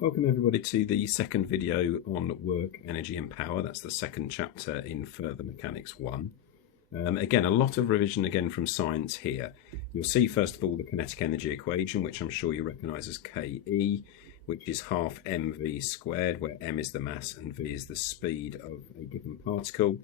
Welcome everybody to the second video on work, energy and power. That's the second chapter in Further Mechanics 1. Again, a lot of revision again from science here. You'll see first of all the kinetic energy equation, which I'm sure you recognise as KE, which is half mv squared, where m is the mass and v is the speed of a given particle.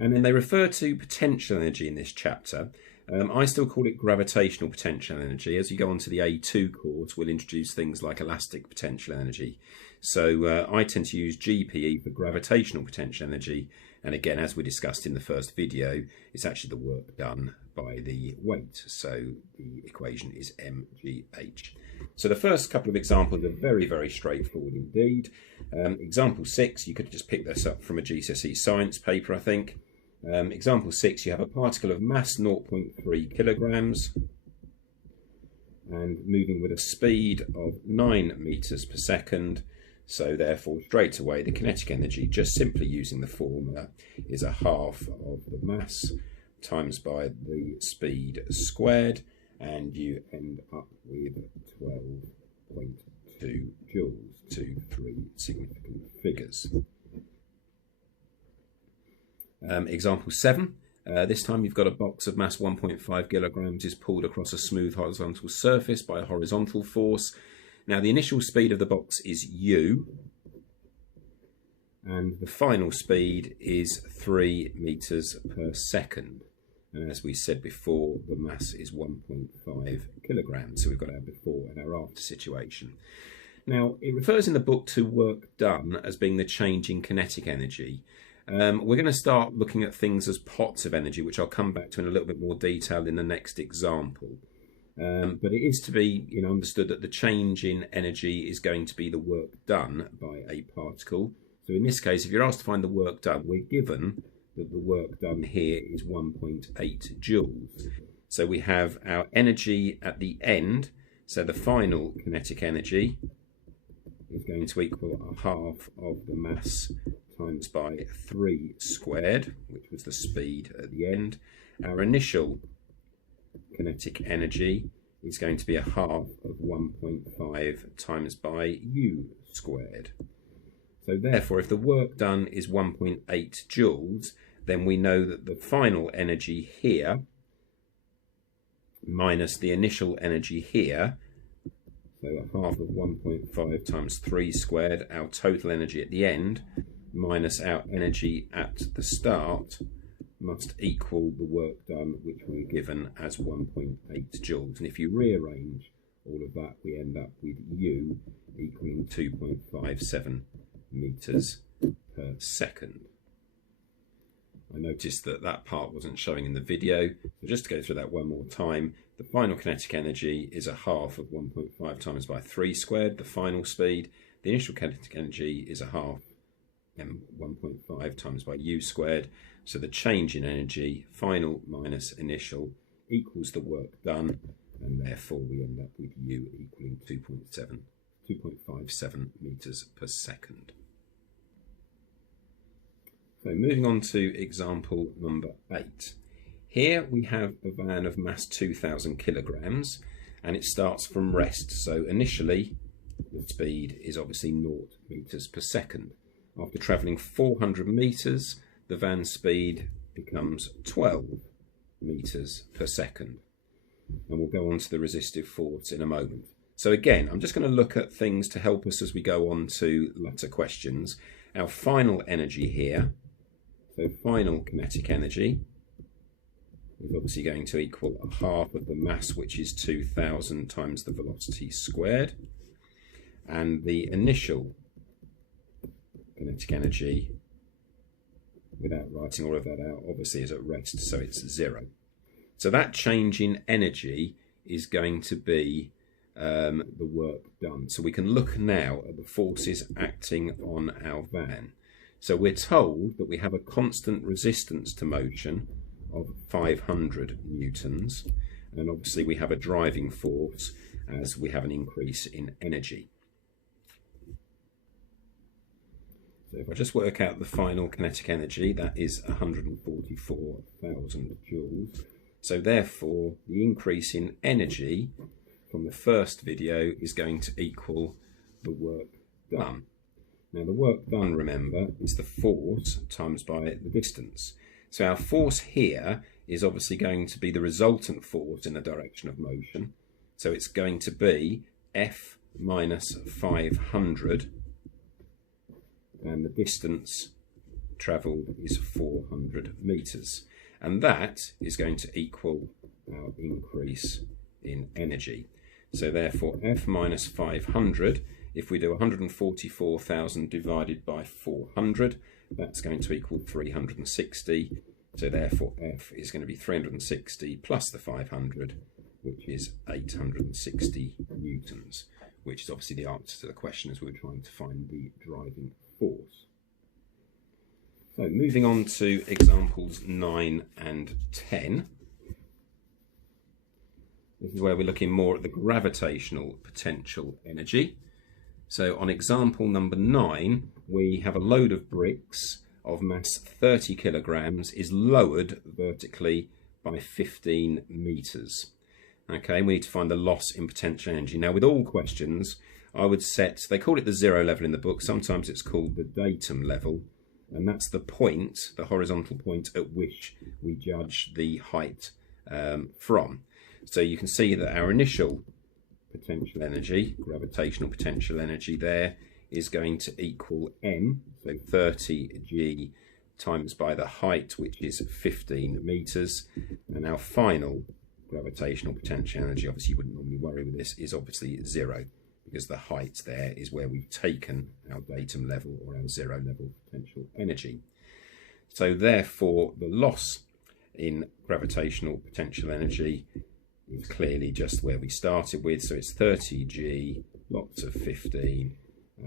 And then they refer to potential energy in this chapter. I still call it gravitational potential energy. As you go on to the A2 course, we'll introduce things like elastic potential energy. So I tend to use GPE for gravitational potential energy. And again, as we discussed in the first video, it's actually the work done by the weight. So the equation is mgh. So the first couple of examples are very, very straightforward indeed. Example 6, you could just pick this up from a GCSE science paper, I think. Example 6, you have a particle of mass 0.3 kilograms and moving with a speed of 9 meters per second. So therefore, straight away, the kinetic energy, just simply using the formula, is a half of the mass times by the speed squared, and you end up with 12.2 joules, 2, 3 significant figures. Example 7, this time you've got a box of mass 1.5 kilograms is pulled across a smooth horizontal surface by a horizontal force. Now the initial speed of the box is u, and the final speed is 3 meters per second. And as we said before, the mass is 1.5 kilograms. So we've got our before and our after situation. Now it refers in the book to work done as being the change in kinetic energy. We're going to start looking at things as pots of energy, which I'll come back to in a little bit more detail in the next example. But it is to be understood that the change in energy is going to be the work done by a particle. So in this case, if you're asked to find the work done, we're given that the work done here is 1.8 joules. So we have our energy at the end. So the final kinetic energy is going to equal a half of the mass times by 3 squared, which was the speed at the end. Our initial kinetic energy is going to be a half of 1.5 times by u squared. So therefore, if the work done is 1.8 joules, then we know that the final energy here minus the initial energy here, so a half of 1.5 times 3 squared, our total energy at the end, minus our energy at the start, must equal the work done, which we're given as 1.8 joules. And if you rearrange all of that, we end up with u equaling 2.57 meters per second. I noticed that that part wasn't showing in the video, so just to go through that one more time, the final kinetic energy is a half of 1.5 times by 3 squared, the final speed. The initial kinetic energy is a half 1.5 times by u squared. So the change in energy, final minus initial, equals the work done, and therefore we end up with u equaling 2.57 meters per second. So moving on to example number 8. Here we have a van of mass 2,000 kilograms, and it starts from rest. So initially the speed is obviously 0 meters per second. After travelling 400 meters, the van's speed becomes 12 meters per second. And we'll go on to the resistive force in a moment. So again, I'm just going to look at things to help us as we go on to latter questions. Our final energy here, so final kinetic energy, is obviously going to equal a half of the mass, which is 2,000 times the velocity squared. And the initial kinetic energy, without writing all of that out, obviously is at rest, so it's 0. So that change in energy is going to be the work done. So we can look now at the forces acting on our van. So we're told that we have a constant resistance to motion of 500 newtons, and obviously we have a driving force as we have an increase in energy. So if I just work out the final kinetic energy, that is 144,000 joules. So therefore, the increase in energy from the first video is going to equal the work done. Now the work done, remember, is the force times by the distance. So our force here is obviously going to be the resultant force in the direction of motion. So it's going to be F minus 500, and the distance travelled is 400 metres. And that is going to equal our increase in energy. So therefore F minus 500, if we do 144,000 divided by 400, that's going to equal 360. So therefore F is going to be 360 plus the 500, which is 860 newtons, which is obviously the answer to the question as we were trying to find the driving force. So moving on to examples 9 and 10. This is where we're looking more at the gravitational potential energy. So on example number 9, we have a load of bricks of mass 30 kilograms is lowered vertically by 15 meters. Okay, we need to find the loss in potential energy. Now with all questions, I would set, they call it the zero level in the book, sometimes it's called the datum level, and that's the point, the horizontal point at which we judge the height from. So you can see that our initial potential energy, gravitational potential energy there, is going to equal m, so 30g times by the height, which is 15 meters, and our final gravitational potential energy, obviously you wouldn't normally worry with this, is obviously 0, because the height there is where we've taken our datum level or our 0 level potential energy. So therefore the loss in gravitational potential energy is clearly just where we started with, so it's 30g, lots of 15,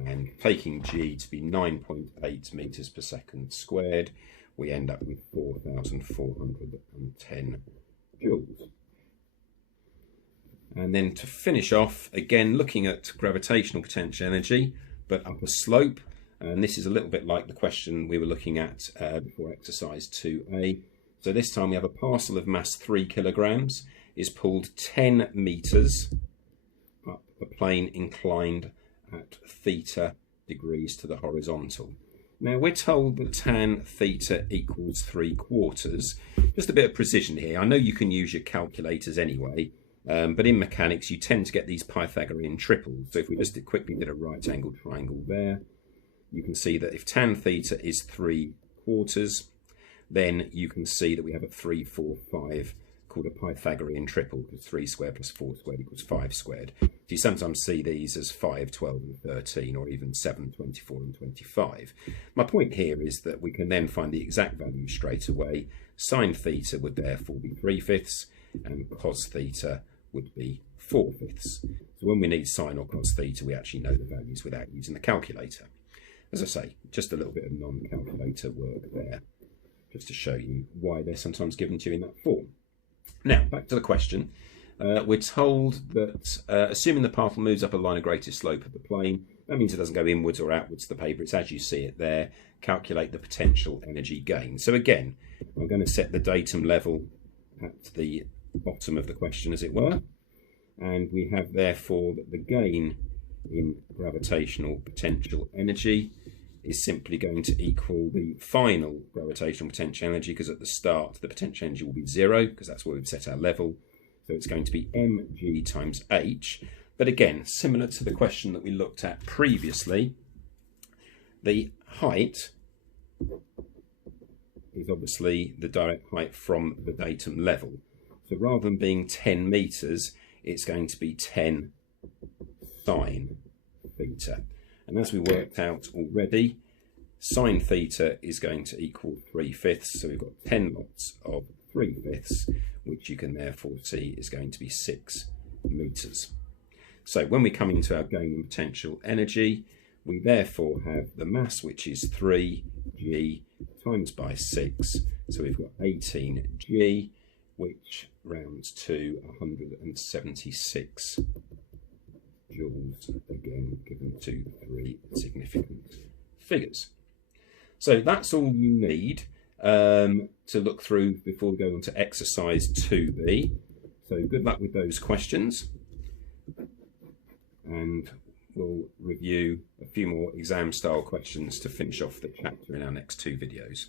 and taking g to be 9.8 meters per second squared, we end up with 4,410 joules. And then to finish off, again looking at gravitational potential energy, but up a slope, and this is a little bit like the question we were looking at before exercise 2a. So this time we have a parcel of mass 3 kilograms is pulled 10 meters up a plane inclined at theta degrees to the horizontal. Now we're told that tan theta equals 3/4. Just a bit of precision here. I know you can use your calculators anyway, but in mechanics you tend to get these Pythagorean triples. So if we just quickly did a right angled triangle there, you can see that if tan theta is 3/4, then you can see that we have a 3, 4, 5 called a Pythagorean triple, because 3 squared plus 4 squared equals 5 squared. So you sometimes see these as 5, 12 and 13, or even 7, 24 and 25. My point here is that we can then find the exact value straight away. Sine theta would therefore be 3/5, and cos theta would be 4/5. So when we need sine or cos theta, we actually know the values without using the calculator. As I say, just a little bit of non-calculator work there, just to show you why they're sometimes given to you in that form. Now, back to the question. We're told that assuming the particle moves up a line of greatest slope of the plane, that means it doesn't go inwards or outwards to the paper. It's as you see it there. Calculate the potential energy gain. So again, I'm going to set the datum level at the bottom of the question, as it were. And we have therefore that the gain in gravitational potential energy is simply going to equal the final gravitational potential energy, because at the start the potential energy will be 0, because that's where we've set our level. So it's going to be mg times h. But again, similar to the question that we looked at previously, the height is obviously the direct height from the datum level. So rather than being 10 meters, it's going to be 10 sine theta. And as we worked out already, sine theta is going to equal 3/5. So we've got 10 lots of 3/5, which you can therefore see is going to be 6 meters. So when we come into our gain in potential energy, we therefore have the mass, which is 3g times by 6. So we've got 18g, which rounds to 176 joules, again given to 3 significant figures. So that's all you need to look through before we go on to exercise 2b. So good luck with those questions, and we'll review a few more exam style questions to finish off the chapter in our next 2 videos.